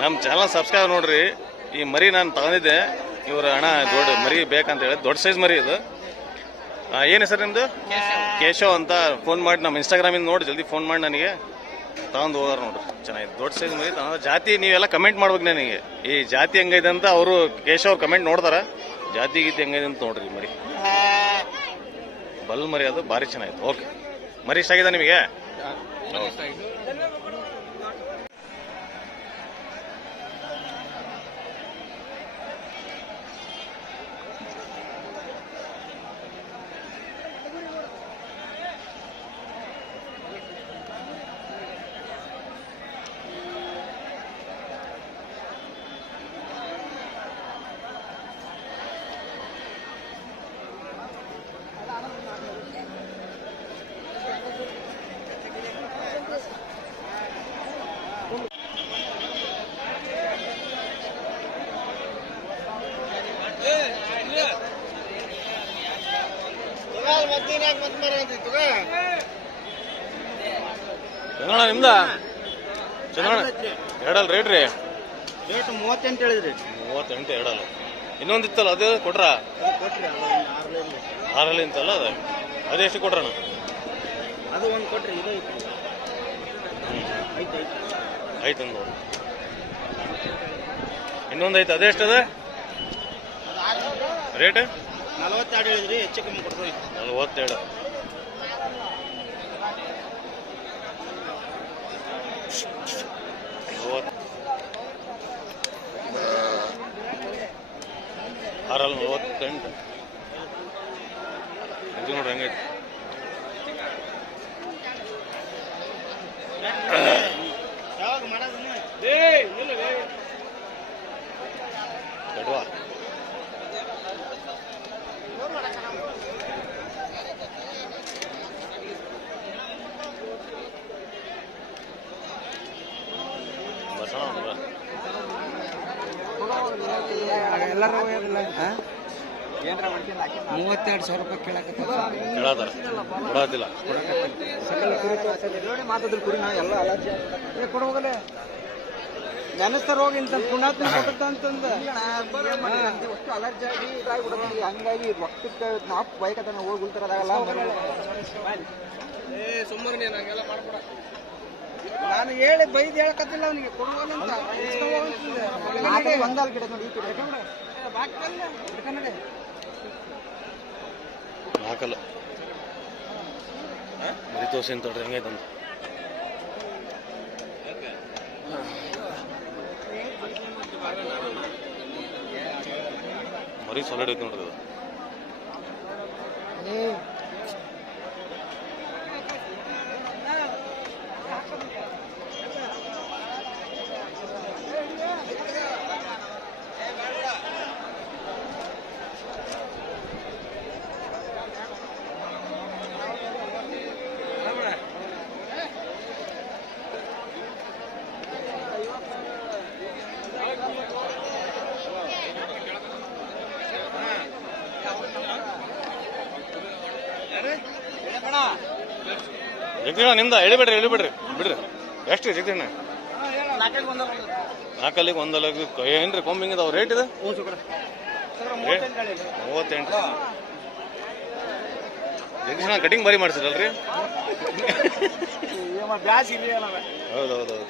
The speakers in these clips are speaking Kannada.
ನಮ್ಮ ಚಾನಲ್ ಸಬ್ಸ್ಕ್ರೈಬ್ ನೋಡ್ರಿ. ಈ ಮರಿ ನಾನು ತಗೊಂಡಿದ್ದೆ. ಇವ್ರ ಹಣ ದೊಡ್ಡ ಮರಿ ಬೇಕಂತ ಹೇಳಿ. ದೊಡ್ಡ ಸೈಜ್ ಮರಿ ಇದು ಏನು ಸರ್ ನಿಮ್ಮದು ಕೇಶವ್ ಅಂತ ಫೋನ್ ಮಾಡಿ ನಮ್ಮ ಇನ್ಸ್ಟಾಗ್ರಾಮಿಂದ ನೋಡಿ ಜಲ್ದಿ ಫೋನ್ ಮಾಡಿ ನನಗೆ. ತಗೊಂಡು ಹೋಗಾರ ನೋಡ್ರಿ. ಚೆನ್ನಾಗಿದೆ ದೊಡ್ಡ ಸೈಜ್ ಮರಿ ತಗೊಂಡ ಜಾತಿ ನೀವೆಲ್ಲ ಕಮೆಂಟ್ ಮಾಡ್ಬೇಕು ನನಗೆ. ಈ ಜಾತಿ ಹೆಂಗೈತೆ ಅಂತ ಅವರು ಕೇಶವ್ ಕಮೆಂಟ್ ನೋಡ್ತಾರೆ. ಜಾತಿ ಗೀತಿ ಹೆಂಗೈತೆ ಅಂತ ನೋಡ್ರಿ ಮರಿ. ಬಲ್ ಮರಿ ಅದು. ಭಾರಿ ಚೆನ್ನಾಗಿತ್ತು. ಓಕೆ ಮರಿ ಇಷ್ಟ ಆಗಿದೆ ನಿಮಗೆ? ಚಂದ್ರಣ್ಣ ನಿಮ್ದ? ಚಂದ್ರಣ್ಣ ಎರಡಲ್ಲ ರೇಟ್ ರೀ? ರೇಟ್ ಮೂವತ್ತೆಂಟು ಹೇಳಿದ್ರಿ. ಮೂವತ್ತೆಂಟು ಎರಡಲ್ಲ. ಇನ್ನೊಂದಿತ್ತಲ್ಲ ಅದೇ ಕೊಟ್ರ? ಅದು ಕೊಟ್ರಿ ಆರಲ್ಲಿ ಅಂತಲ್ಲ ಅದ? ಅದೇ ಎಷ್ಟು ಕೊಟ್ರಣ ಅದು ಒಂದು ಕೊಟ್ರಿ ಇದು ಐತಿ. ಒಂದು. ಇನ್ನೊಂದು ಐತೆ ಅದೇ ಎಷ್ಟದ? ರೇಟ್ ನಲವತ್ತೆರಡು ಹೇಳಿದ್ರಿ ಹೆಚ್ಚು ಕಮ್ಮಿ ನಲವತ್ತೆರಡು. ನಲ್ವತ್ತು ಆರಲ್ಲಿ ನಲ್ವತ್ತೆಂಟು ಇದು ನೋಡ್ರಿ ಹೆಂಗೈತೆ ಯಾವಾಗ ಮಾಡೋದನ್ನ ಕಡ್ವಾ ನೋಡ್ರ. ಮೂವತ್ತೆರಡು ಸಾವಿರ ರೂಪಾಯಿ ಕೇಳಕತ್ತ ನೋಡಿ ಮಾತಾದ್ರ ಕುರಿ ನಾ ಎಲ್ಲ ಅಲರ್ಜಿ ಕೊಡ ಹೋಗಲೆ. ನೆನಸ್ತಾರ ಹೋಗಿ ಇಂತ ಅಂತಂದ. ಅಷ್ಟು ಅಲರ್ಜಿ ಆಗಿ ಇದಾಗಿ ಹಂಗಾಗಿ ರೊಕ್ಕಕ್ಕೆ ನಾವು ಬೈಕತ್ತ ಹೋಗಿ ಉಳ್ತಾರದಾಗಲ್ಲ ನಾನು ಹೇಳಿ ಬೈದು ಹೇಳಕತ್ತಿಲ್ಲ ಅವನಿಗೆ. ಕೊಡುವಲ್ಲ ಅಂತ. ಒಂದಲ್ ಗಿಡ ನೋಡಿ ಈ ಕಡೆ ಹಿಡ್ಕೊಂಡೆ. ನಾಲ್ಕಲ್ಲ ಮರಿ ತೋರ್ಸಿ ಅಂತ ನೋಡ್ರಿ ಹೆಂಗೈತೆ ಅಂತ. ಮರಿ ಸಾಲಿಡ್ ಐತೆ ನೋಡ್ರಿ ಅದು. ಜಗದೀಣ ನಿಮ್ದ ಎಳಿಬೇಡ್ರಿ ಎಳಿಬೇಡ್ರಿ ಬಿಡ್ರಿ. ಎಷ್ಟು ರೀ ಜಗದೀಶ್ ನಾಲ್ಕಲ್ಲಿಗೆ ಒಂದಲ್ಲ ಏನ್ರಿ ಕೊಂಬಿಂಗ್ ಅವ್ರ ರೇಟ್ ಇದೆ? ಮೂವತ್ತೆಂಟು. ಜಗದೀಶ್ ಕಟಿಂಗ್ ಬಾರಿ ಮಾಡಿಸಿರಲ್ರಿ ಹೌದೌದೌದು ಹೌದು ಹೌದು ಹೌದು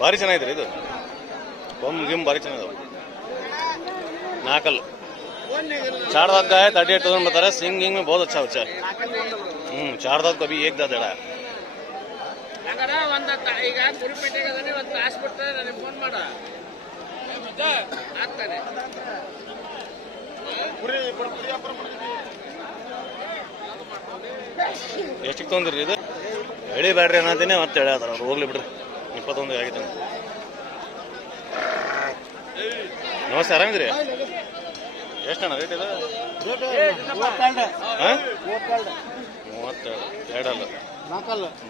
ಭಾರಿ ಚೆನ್ನಾಗಿದ್ರಿ ಇದು. ಕೊಂಬ್ ಗಿಮ್ ಭಾರಿ ಚೆನ್ನಾಗಿದೆ ನಾಲ್ಕಲ್ಲು. चार दांत का है थर्टी एट थाउजेंड बता रहे सिंग गिंग में बहुत अच्छा बच्चा है हम्म चार दांत कभी एक दांत एड़ा है ಹಂಗಾರ ಒಂದ ಈಗ ಗುರುಪೇಟೆಗೆ ಅದನ್ನ ಒಂದು ತಾಸು ಬಿಟ್ಟು ನನಗೆ ಫೋನ್ ಮಾಡ ಆಗ್ತಾನೆ ಎಷ್ಟಿಗೆ ತೊಂದ್ರಿ ಇದು ಎಳಿ ಬ್ಯಾಡ್ರಿ ಅನ್ನತೀನಿ ಮತ್ತೆ ಹೇಳ್ಯಾರ ಅವ್ರು ಹೋಗ್ಲಿ ಬಿಡ್ರಿ ಇಪ್ಪತ್ತೊಂದು ಆಗೈತೆ ನಮಸ್ತೆ ಆರಾಮಿದ್ರಿ ಎಷ್ಟಣ್ಣ ರೇಟ್ ಇದು? ಮೂವತ್ತೆರಡು. ಎರಡಲ್ಲ?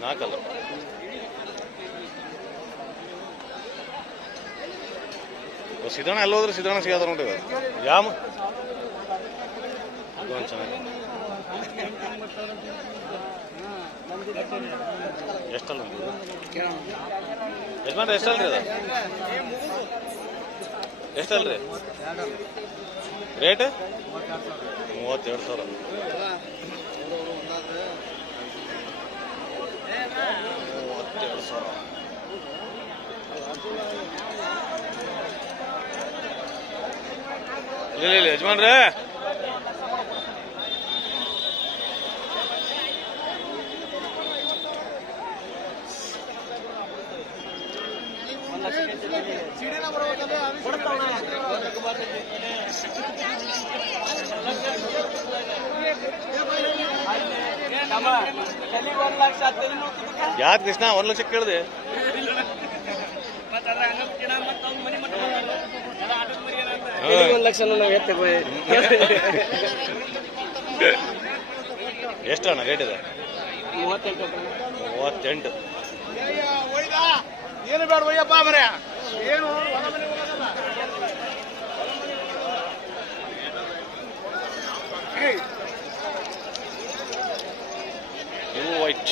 ನಾಲ್ಕಲ್ಲ. ಸಿದ್ದಣ್ಣ ಎಲ್ಲ ಹೋದ್ರೆ ಸಿದ್ದಣ್ಣ ಸಿಗದ ನೋಡಿ ಯಾಮ? ಚೆನ್ನಾಗಿ. ಎಷ್ಟಲ್ಲ ಯಜಮಾನ್ರಿ ಎಷ್ಟಲ್ರಿ ಅದು? ಎಷ್ಟಲ್ರಿ? ರೇಟ್? ಮೂವತ್ತೆರಡು ಸಾವಿರ. ಮೂವತ್ತೆರಡು ಸಾವಿರ. ಇಲ್ಲ ಇಲ್ಲ ಯಜಮಾನ್ರೇ. ಯಾವ್ದು ಕೃಷ್ಣ? ಒಂದ್ ಲಕ್ಷ ಕೇಳಿದೆ. ಒಂದು ಲಕ್ಷ ನಾವು ಎಷ್ಟು ಅಣ್ಣ ರೇಟ್ ಇದೆ? ಮೂವತ್ತೆಂಟು ಮೂವತ್ತೆಂಟು. ಏನು ಬೇಡ ಒಯ್ಯಪ್ಪ ಮರ್ಯ ಏನು ವೈಟ್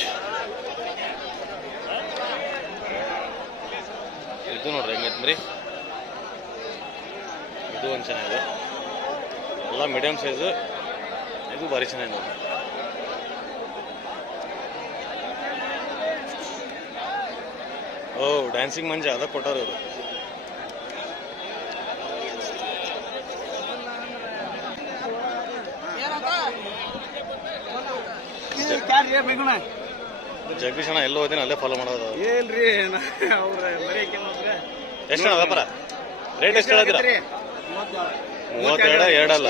ಇದು ನೋಡ್ರಿ ಹೆಂಗೈತೆ ಮರಿ ಇದು ಒಂದು ಚೆನ್ನಾಗಿದೆ ಎಲ್ಲ ಮೀಡಿಯಮ್ ಸೈಜು ಇದು ಭಾರಿ ಚೆನ್ನಾಗಿದೆ ಓ ಡ್ಯಾನ್ಸಿಂಗ್ ಮಂಜ ಅದ ಕೊಟ್ಟಾರ ಇವರು. ಜಗದೀಶ್ ಅಣ್ಣ ಎಲ್ಲೋ ಹೋದಿನ ಅಲ್ಲೇ ಫಾಲೋ ಮಾಡೋದು ಏನ್ರಿ ಅವ್ರ ಎಷ್ಟು ರೇಟ್ ಎಷ್ಟು ಹೇಳಿದ್ರ ಮೂವತ್ತೆರಡು ಎರಡಲ್ಲ.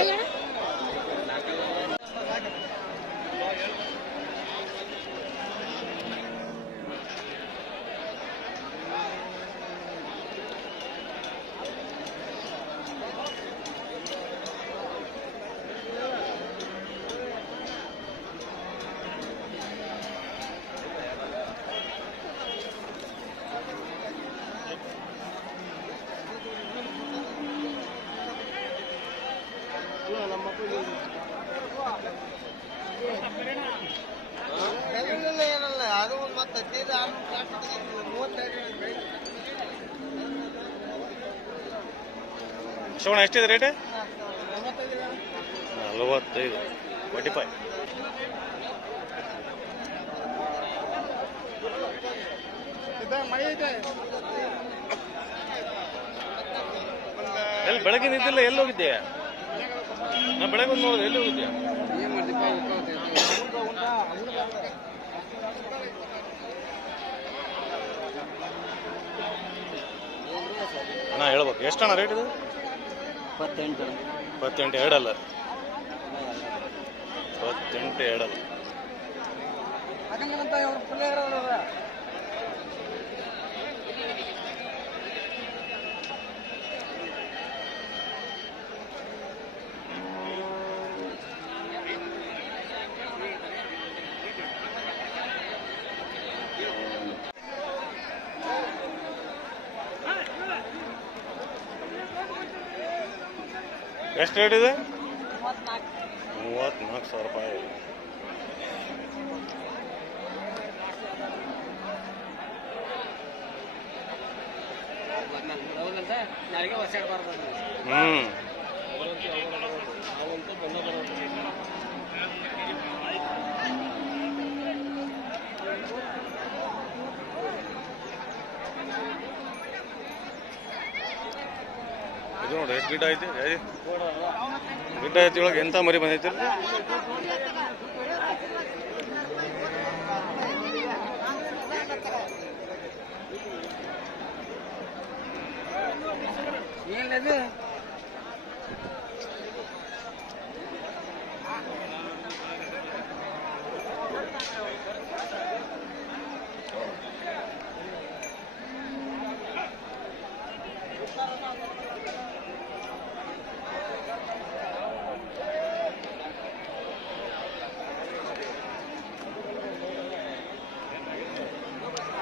ಏನಲ್ಲ ಅದು ಒಂದು ಮತ್ತೆ ಹದಿನೈದು ಎಷ್ಟಿದೆ ರೇಟ್ ನಲವತ್ತೈದು ಫೋರ್ಟಿ ಫೈವ್ ಎಲ್ಲಿ ಬೆಳಗ್ಗೆ ನಿಂತಿಲ್ಲ ಎಲ್ಲಿ ಹೋಗಿದ್ದೆ ನಾ ಬೆಳಗ್ಗೆ ಒಂದು ನೋಡಿದೆ ಎಲ್ಲಿ ಮಾಡ್ತಿಪ್ಪ ಅಣ್ಣ ಹೇಳ್ಬೇಕು. ಎಷ್ಟಣ್ಣ ರೇಟ್ ಇದು? ಇಪ್ಪತ್ತೆಂಟು. ಇಪ್ಪತ್ತೆಂಟು ಎರಡಲ್ಲ. ಇಪ್ಪತ್ತೆಂಟು ಎರಡಲ್ಲ. ಎಷ್ಟು ರೇಟ್ ಇದೆ? ಮೂವತ್ನಾಲ್ಕು ಸಾವಿರ ರೂಪಾಯಿ. ಹೌದಂತ ಇದು ನೋಡಿ ಎಷ್ಟು ಗಿಡ ಐತಿ ಗಿಡ್ಡ ಐತಿ ಒಳಗೆ ಎಂತ ಮರಿ ಬಂದೈತಿ?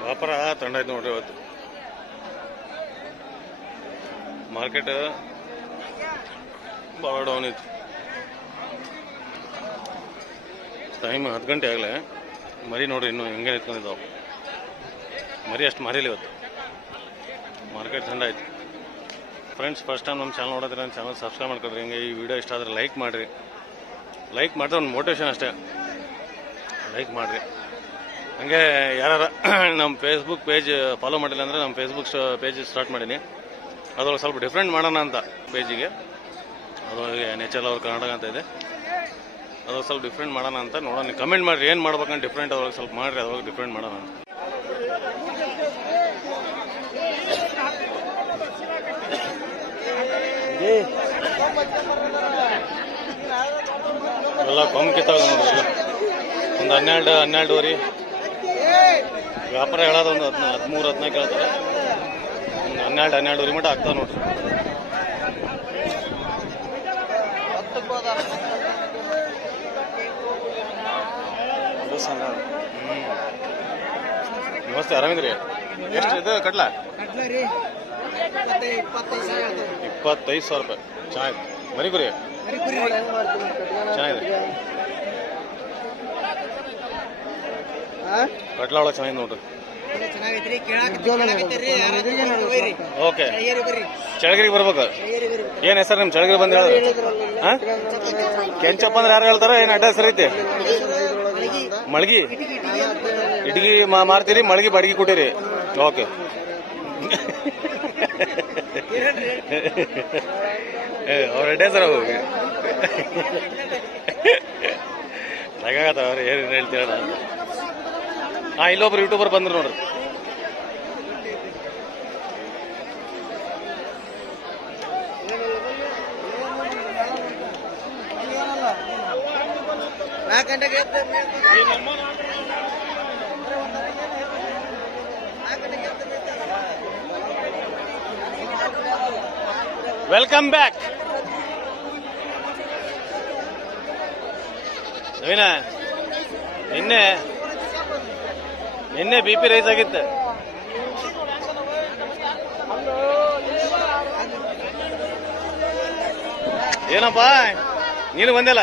ವ್ಯಾಪಾರ ತಂಡ ಐತೆ ನೋಡ್ರಿ ಇವತ್ತು ಮಾರ್ಕೆಟ್ ಭಾಳ ಡೌನ್ ಇತ್ತು. ಟೈಮ್ ಹತ್ತು ಗಂಟೆ ಆಗಲೇ ಮರಿ ನೋಡ್ರಿ ಇನ್ನು ಹೆಂಗೆ ನಿಂತ್ಕೊಂಡಿದ್ದಾವೆ. ಮರಿ ಅಷ್ಟು ಮರಿಲಿ ಇವತ್ತು. ಮಾರ್ಕೆಟ್ ತಂಡ ಆಯ್ತು. ಫ್ರೆಂಡ್ಸ್ ಫಸ್ಟ್ ಟೈಮ್ ನಮ್ಮ ಚಾನಲ್ ನೋಡಿದ್ರೆ ನನ್ನ ಚಾನಲ್ ಸಬ್ಸ್ಕ್ರೈಬ್ ಮಾಡ್ಕೊಡ್ರಿ ಹಿಂಗೆ ಈ ವಿಡಿಯೋ ಇಷ್ಟ ಆದರೆ ಲೈಕ್ ಮಾಡಿರಿ. ಲೈಕ್ ಮಾಡಿದ್ರೆ ಒಂದು ಮೋಟಿವೇಶನ್ ಅಷ್ಟೇ. ಲೈಕ್ ಮಾಡಿರಿ. ಹಂಗೆ ಯಾರು ನಮ್ಮ ಫೇಸ್ಬುಕ್ ಪೇಜ್ ಫಾಲೋ ಮಾಡಿಲ್ಲ ಅಂದರೆ ನಮ್ಮ ಫೇಸ್ಬುಕ್ ಪೇಜ್ ಸ್ಟಾರ್ಟ್ ಮಾಡೀನಿ. ಅದ್ರೊಳಗೆ ಸ್ವಲ್ಪ ಡಿಫ್ರೆಂಟ್ ಮಾಡೋಣ ಅಂತ ಪೇಜಿಗೆ ಅದು ನೇಚರ್ ಅವ್ರ ಕರ್ನಾಟಕ ಅಂತ ಇದೆ. ಅದು ಸ್ವಲ್ಪ ಡಿಫ್ರೆಂಟ್ ಮಾಡೋಣ ಅಂತ ನೋಡೋಣ. ಕಮೆಂಟ್ ಮಾಡಿರಿ, ಏನು ಮಾಡ್ಬೇಕಂತ ಡಿಫ್ರೆಂಟ್ ಅದ್ರೊಳಗೆ ಸ್ವಲ್ಪ ಮಾಡಿರಿ, ಅದ್ರೊಳಗೆ ಡಿಫ್ರೆಂಟ್ ಮಾಡೋಣ ಅಂತ. ಎಲ್ಲ ಕೊಂಬ್ ಕಿತ್ತಾಗ ನೋಡ್ರಿ. ಒಂದು ಹನ್ನೆರಡು, ಹನ್ನೆರಡುವರೆ. ವ್ಯಾಪಾರ ಹೇಳೋದು ಒಂದು ಹದಿನ ಹದಿಮೂರು ಹದಿನಾಲ್ಕು ಹೇಳ್ತಾರೆ ಒಂದು ಹನ್ನೆರಡು ಹನ್ನೆರಡುವರೆ ಮಟ್ಟ ಆಗ್ತಾವೆ ನೋಡ್ರಿ. ನಮಸ್ತೆ ಆರಾಮಿದ್ರಿ ಎಷ್ಟು ಇದು ಕಟ್ಲ ರೀ. ಇಪ್ಪತ್ತೈದು ಸಾವಿರ ರೂಪಾಯಿ. ಚೆನ್ನಾಗಿದೆ. ಮರಿ ಗುರಿ ಕುರಿ? ಹೆಂಗ್ ಮಾಡ್ತೀವಿ ಚೆನ್ನಾಗಿದೆ ಹಾ? ಕಟ್ಲ ಒಳಗೆ ಚೆನ್ನಾಗಿದೆ ನೋಡ್ರಿ ಓಕೆ. ಚಳಗಿರಿಗೆ ಬರ್ಬೇಕು? ಏನ್ ಹೆಸರು ನಿಮ್ ಚಳಗಿರಿ ಬಂದ್ ಹೇಳಿದ್ರೆ ಕೆಂಚಪ್ಪ ಅಂದ್ರೆ ಯಾರು ಹೇಳ್ತಾರ? ಏನ್ ಅಡ್ಡ ಹೆಸರು ಐತಿ? ಮಳ್ಗಿ. ಇಟ್ಗಿ ಮಾ- ಮಾರ್ತೀರಿ ಮಳ್ಗಿ ಬಡಗಿ ಕೊಟ್ಟಿರಿ. ಓಕೆ. ಅವ್ರ ಅಡ್ಡ ಹೆಸರು ಹೋಗಿ ಸಾಕಾಗತ್ತ ಅವ್ರು ಏನೇನು ಹೇಳ್ತೀರ ಹಾ ಇಲ್ಲೊಬ್ರು ಯೂಟ್ಯೂಬರ್ ಬಂದ್ರು ನೋಡ್ರಿ ನಾಲ್ಕು ಗಂಟೆಗೆ ಎದ್ದು ವೆಲ್ಕಮ್ ಬ್ಯಾಕ್ ನವೀನ ನಿನ್ನೆ ನಿನ್ನೆ ಬಿ ಪಿ ರೈಸ್ ಆಗಿತ್ತು. ಏನಪ್ಪ? ನೀನು ಬಂದಿಲ್ಲ?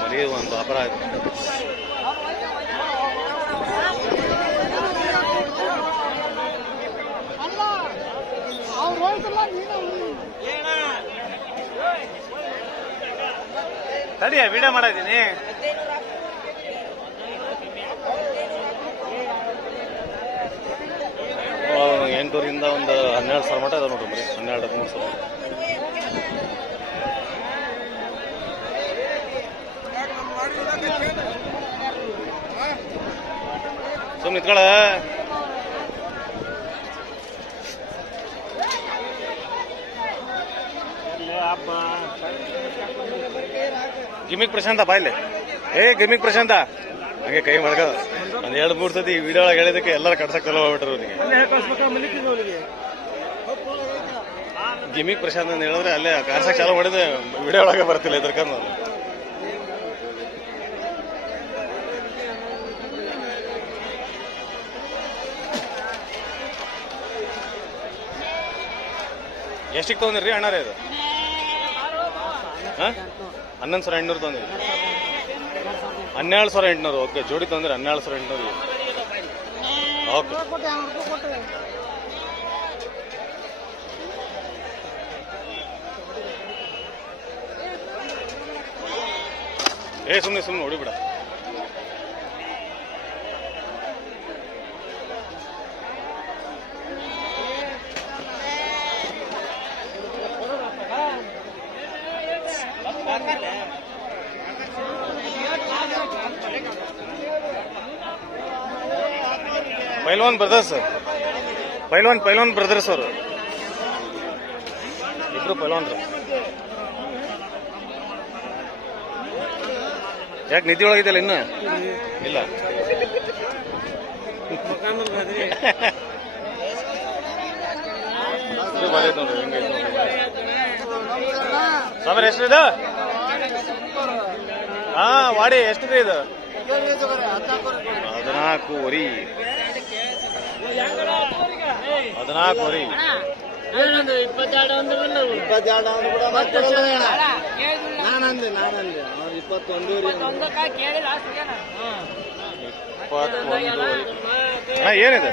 ಮರಿ ಒಂದು ಅಪರ ತಡಿಯ ವಿಡಿಯೋ ಮಾಡಿದ್ದೀನಿ ಎಂಟೂರಿಂದ ಒಂದು ಹನ್ನೆರಡು ಸಾವಿರ ಮಟ್ಟ ಇದೆ ನೋಡ್ರಿ ಬರೀ, ಹನ್ನೆರಡು, ಹದಿಮೂರು ಸಾವಿರ. ಸುಮ್ಮನೆ ನಿಂತ್ಕೊಳ ಗಿಮಿಕ್ ಪ್ರಶಾಂತ ಬಾಯ್ಲೆ ಏ ಗಿಮಿಕ್ ಪ್ರಶಾಂತ. ಹಂಗೆ ಕೈ ಮಾಡ್ಕ. ಒಂದ್ ಎರಡು ಮೂರು ಸತಿ ವಿಡಿಯೋ ಒಳಗೆ ಹೇಳಿದಕ್ಕೆ ಎಲ್ಲರೂ ಕಟ್ಸಕ್ ಚಲೋ ಹೋಗ್ಬಿಟ್ರು ಅವನಿಗೆ ಗಿಮಿಕ್ ಪ್ರಶಾಂತ್ ಅಂತ ಹೇಳಿದ್ರೆ ಅಲ್ಲೇ ಕಟ್ಸಕ್ ಚಾಲು ಮಾಡಿದ್ರೆ ವಿಡಿಯೋ ಒಳಗೆ ಬರ್ತಿಲ್ಲ ಇದ್ರಕಂದು ಎಷ್ಟಿಗೆ ತಗೊಂಡಿರಿ ಅಣ್ಣಾರೇ ಇದು? ಹಾ? ಹನ್ನೊಂದು ಸಾವಿರ ಎಂಟುನೂರು ತೊಗೊಂಡಿರಿ. ಹನ್ನೆರಡು ಸಾವಿರ ಎಂಟುನೂರು, ಓಕೆ. ಜೋಡಿ ತಂದ್ರೆ ಹನ್ನೆರಡು ಸಾವಿರ ಎಂಟುನೂರು. ಓಕೆ. ಏ ಸುಮ್ಮನೆ ಸುಮ್ಮನೆ ಹೊಡಿಬಿಡ. ಪೈಲ್ವಾನ್ ಬ್ರದರ್ಸ್. ಪೈಲ್ವಾನ್ ಪೈಲ್ವಾನ್ ಬ್ರದರ್ಸ್ ಅವರು. ಇಬ್ರು ಪೈಲ್ವಾನ್ರು. ಯಾಕೆ ನಿಧಿ ಒಳಗಿದೆಯಲ್ಲ ಇನ್ನು? ಇಲ್ಲ. ಸಾಮರ್ ಎಷ್ಟು ಇದು ಹಾ, ವಾಡಿ ಎಷ್ಟಿದೆ ಇದು? ಹದಿನಾಲ್ಕೂವರಿ ಹದಿನಾಲ್ಕೂವರಿ ಏನೊಂದು ಇಪ್ಪತ್ತೆರಡು ಒಂದು ಇಪ್ಪತ್ತೆರಡು ಅವ್ನು ಕೂಡ ಮತ್ತೆ ನಾನಂದೆ ಲಾಸ್ಟ್ ಇಪ್ಪತ್ತೊಂದು ಅಣ್ಣ. ಏನಿದೆ?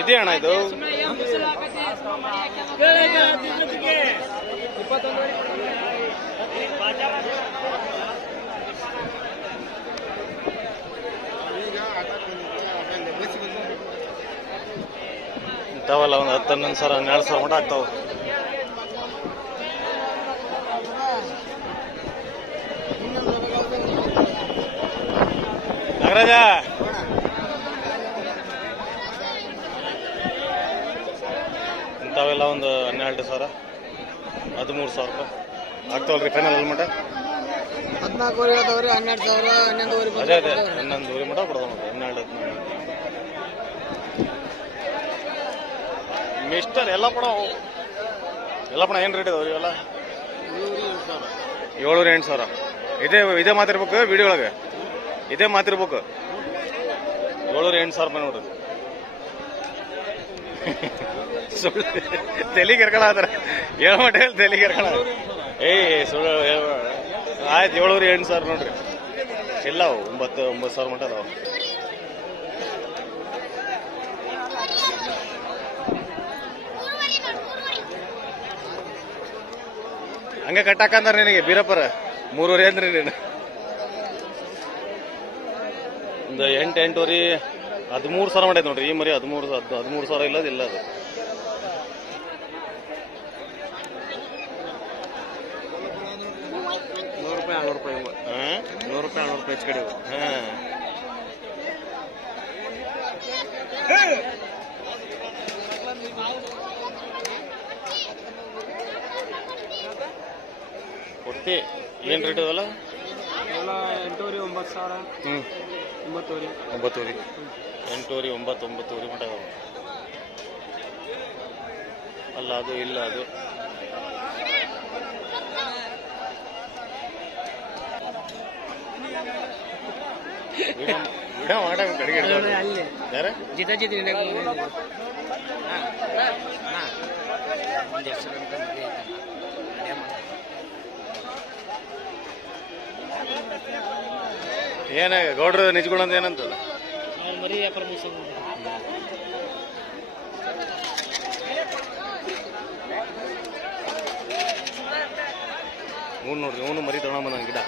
ಇದೇ ಅಣ್ಣ ಇದು? ಇಂಥವೆಲ್ಲ ಒಂದು ಹತ್ತು ಹನ್ನೊಂದು ಸಾವಿರ ಹನ್ನೆರಡು ಸಾವಿರ ಮಟ ಆಗ್ತಾವ. ನಾಗರಾಜ! ಇಂಥವೆಲ್ಲ ಒಂದು ಹನ್ನೆರಡು ಸಾವಿರ ಹದಿಮೂರು ಸಾವಿರ ರೂಪಾಯಿ. ಆಗ್ತಾವಲ್ರಿ ಫೈನಲ್ ಅಲ್ಲಿ ಮಟ ಹದಿನಾಲ್ಕುವರೆ ಅದಾವ್ರಿ ಹನ್ನೆರಡು ಸಾವಿರ ಹನ್ನೊಂದುವರೆ ಅದೇ ಅದೇ ಹನ್ನೊಂದು ಊರಿ ಮಟ ನೋಡಿ ಹನ್ನೆರಡು ಹದಿನಾರು ಮಿಸ್ಟರ್ ಎಲ್ಲಪ್ಪಣ ಎಲ್ಲಪ್ಪಣ ಏನು ರೇಟ್ ಇದಾವೆ ಇವೆಲ್ಲ ಏಳ್ನೂರ ಎಂಟು ಸಾವಿರ. ಇದೇ ಇದೇ ಮಾತಿರ್ಬೇಕು ವಿಡಿಯೋ ಒಳಗೆ ಇದೇ ಮಾತಿರ್ಬೇಕು? ಏಳ್ನೂರ ಎಂಟು ಸಾವಿರ ರೂಪಾಯಿ ನೋಡ್ರಿ. ಸುಳ್ಳು. ತೆಲಿಗೆ ಕರ್ಕೊಳ ಆತರ ಹೇಳ ಮಟ್ಟ ಹೇಳಿ ತೆಲಿಗೆ ಕರ್ಕೊಳ ಏಯ್, ಸುಳ್ಳು. ಆಯ್ತು, ಏಳ್ನೂರ ಎಂಟು ಸಾವಿರ ನೋಡ್ರಿ. ಇಲ್ಲ ಒಂಬತ್ತು ಒಂಬತ್ತು ಸಾವಿರ ಮಟ್ಟ ಅದಾವ. ಹಂಗೆ ಕಟ್ಟಾಕಂದ್ರ ನಿನಗೆ ಬೀರಪ್ಪರ. ಮೂರುವರೆ ಅಂದ್ರಿ ನೀನು. ಒಂದು ಎಂಟು ಎಂಟುವರೆ ಹದಿಮೂರು ಸಾವಿರ ಮಾಡೈತೆ ನೋಡ್ರಿ ಈ ಮರಿ ಹದಿಮೂರು ಹದ್ ಹದಿಮೂರು ಸಾವಿರ ಇಲ್ಲದ ಇಲ್ಲ ಅದು. ನೂರು ರೂಪಾಯಿ ನೂರು ರೂಪಾಯಿ ಹಾಂ? ನೂರು ರೂಪಾಯಿ ನೂರು ರೂಪಾಯಿ ಹೆಚ್ಚು ಕಡೆ ಹಾಂ. ಕೊಡ್ತಿ ಏನು ರೇಟ್ ಅದಲ್ಲ ಎಲ್ಲ ಎಂಟೂವರೆ ಒಂಬತ್ತು ಸಾವಿರ. ಹ್ಞೂ ಒಂಬತ್ತುವರೆ. ಒಂಬತ್ತೂರಿ ಎಂಟೂವರೆ ಒಂಬತ್ತು ಒಂಬತ್ತುವರೆ ಮಟ ಅಲ್ಲ ಅದು ಇಲ್ಲ ಅದು. ಕಡೆಗೆ ಯಾರ? ಜಿತ ಜಿತ ಏನ ಗೌಡ್ರ ಏನಂತ? ಮರಿ ವ್ಯಾಪಾರ ಮುಗಿಸೋದು ಇವ್ನು ನೋಡ್ರಿ ಅವನು ಮರಿ ತಗೊಂಬನ ಗಿಡ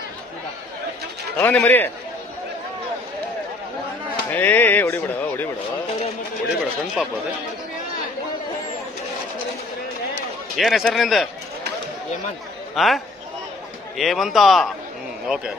ತಗೊಂಡಿ ಮರಿ. ಏ ಹೊಡಿಬೇಡ ಹೊಡಿಬೇಡ ಹೊಡಿಬೇಡ ಸಣ್ಣ ಪಾಪ ಅದು. ಏನ್ ಹೆಸರು ನಿಂದ? ಹೇಮಂತ. ಹಾ ಏಮಂತ ಹ್ಮ್ ಓಕೆ.